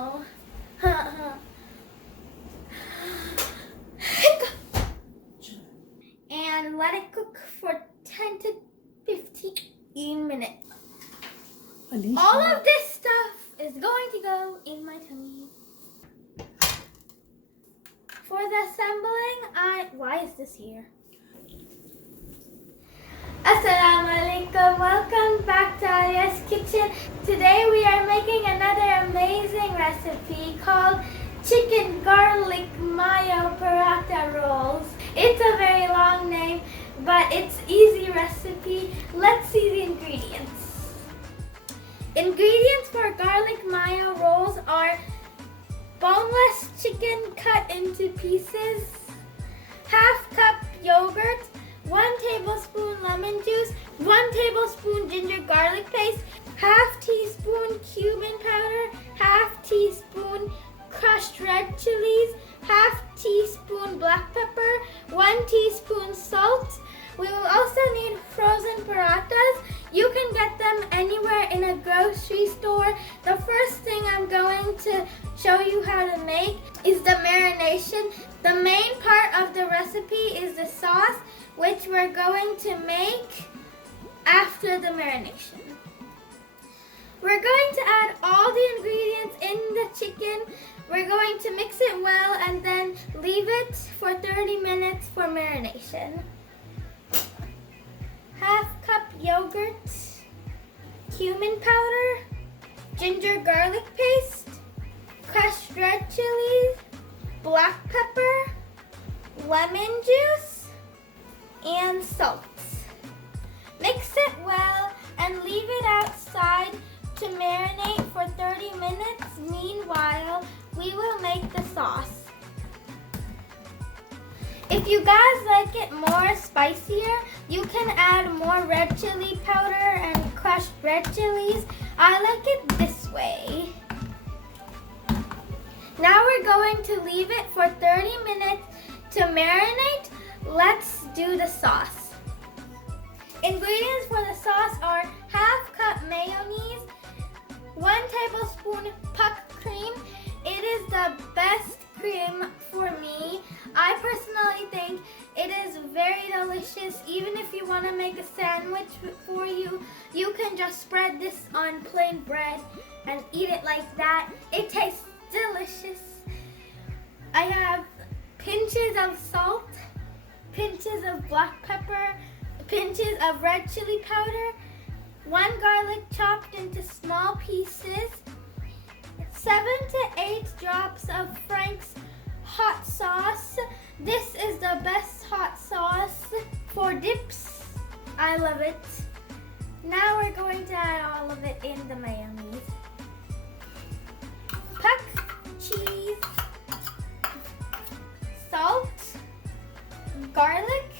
know. And let it cook for 10 to 15 minutes. Alicia. All of this stuff is going to go in my tummy. For the assembling, why is this here? Assalamu alaikum, welcome back to ALIYAH'S kitchen. Today we are making another amazing recipe called chicken garlic mayo paratha rolls. It's a very long name, but it's easy recipe. Let's see the ingredients. Ingredients for garlic mayo rolls are boneless chicken cut into pieces, half cup yogurt, 1 tablespoon lemon juice, 1 tablespoon ginger garlic paste, half teaspoon cumin powder, half teaspoon crushed red chilies, half teaspoon black pepper, 1 teaspoon salt. We will also need frozen parathas. You can get them anywhere in a grocery store. The first thing I'm going to show you how to make is the marination. The main part of the recipe is the sauce, which we're going to make after the marination. We're going to add all the ingredients in the chicken. We're going to mix it well and then leave it for 30 minutes for marination. Half cup yogurt, cumin powder, ginger garlic paste, crushed red chilies, black pepper, lemon juice, and salt. Mix it well and leave it outside to marinate for 30 minutes. Meanwhile, we will make the sauce. If you guys like it more spicier, you can add more red chili powder and crushed red chilies. I like it this way. Now we're going to leave it for 30 minutes to marinate. Let's do the sauce. Ingredients for the sauce are half cup mayonnaise, 1 tablespoon puck cream. It is the best cream for me. I personally think it is very delicious. Even if you want to make a sandwich for you, you can just spread this on plain bread and eat it like that. It tastes delicious. I have pinches of salt, pinches of black pepper, pinches of red chili powder, 1 garlic chopped into small pieces, 7 to 8 drops of Frank's hot sauce. This is the best hot sauce for dips. I love it. Now we're going to add all of it in the mayonnaise. Puck cheese, salt, garlic,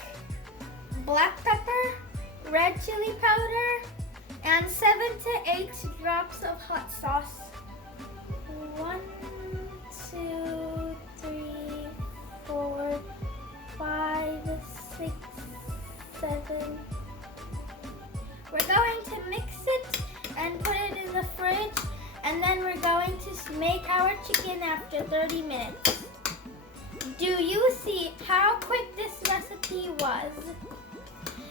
black pepper, red chili powder, and 7 to 8 drops of hot sauce. 1, 2, 3, 4, 5, 6, 7. We're going to mix it and put it in the fridge, and then we're going to make our chicken after 30 minutes. Do you see how quick this recipe was?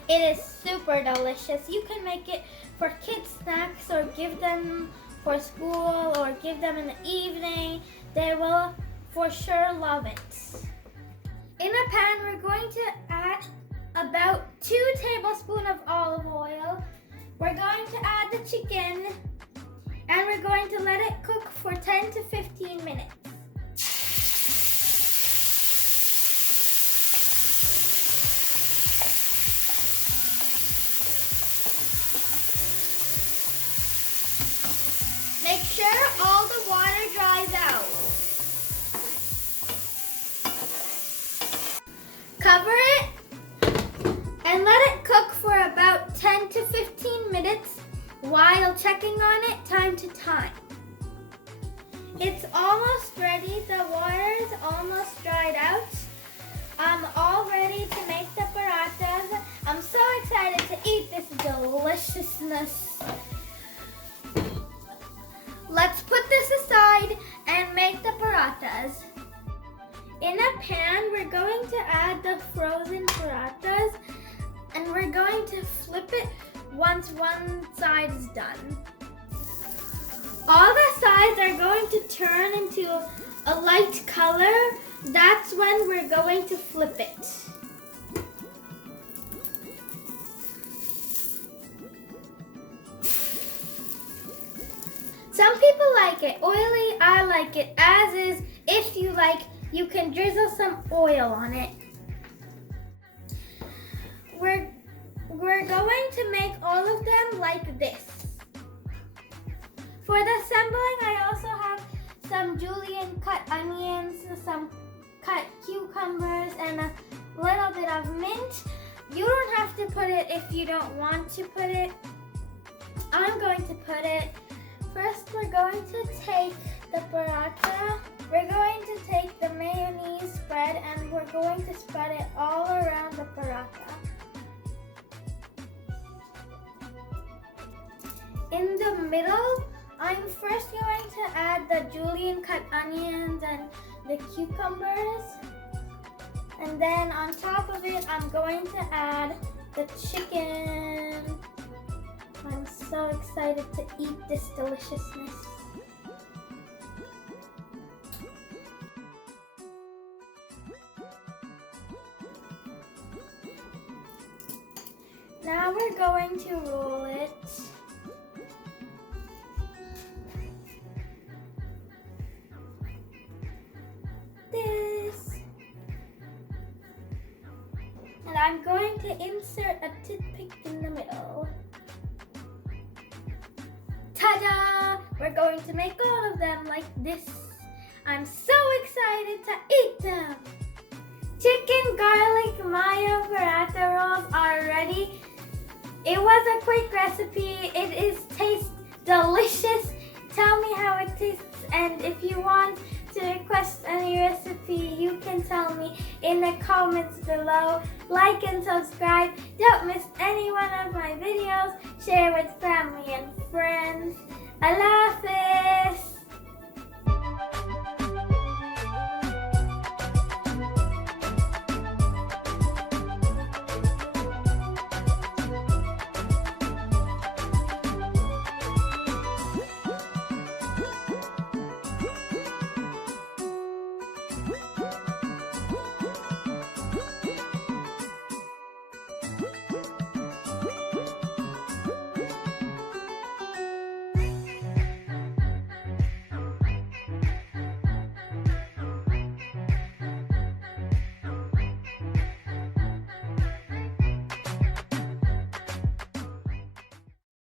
It is super delicious. You can make it for kids' snacks or give them for school or give them in the evening. They will for sure love it. In a pan, we're going to add about 2 tablespoons of olive oil. We're going to add the chicken and we're going to let it cook for 10 to 15 minutes. Make sure all the water dries out. Cover it and let it cook for about 10 to 15 minutes while checking on it time to time. It's almost ready. The water is almost dried out. I'm all ready to make the parathas. I'm so excited to eat this deliciousness. Let's put this aside and make the parathas. In a pan, we're going to add the frozen parathas and we're going to flip it once one side is done. All the sides are going to turn into a light color. That's when we're going to flip it. Some people like it oily, I like it as is. If you like, you can drizzle some oil on it. We're going to make all of them like this. For the assembling, I also have some julienne cut onions, some cut cucumbers, and a little bit of mint. You don't have to put it if you don't want to put it. I'm going to put it. First, we're going to take the paratha. We're going to take the mayonnaise spread and we're going to spread it all around the paratha. In the middle, I'm first going to add the julienne cut onions and the cucumbers. And then on top of it, I'm going to add the chicken. I'm so excited to eat this deliciousness. Now we're going to roll it. This. And I'm going to insert a toothpick in the middle. Ta-da! We're going to make all of them like this. I'm so excited to eat them. Chicken garlic mayo paratha rolls are ready. It was a quick recipe. It tastes delicious. Tell me how it tastes, and if you want to request any recipe, you can tell me in the comments below. Like and subscribe. Don't miss any one of my videos. Share with family and friends. Allah Hafiz.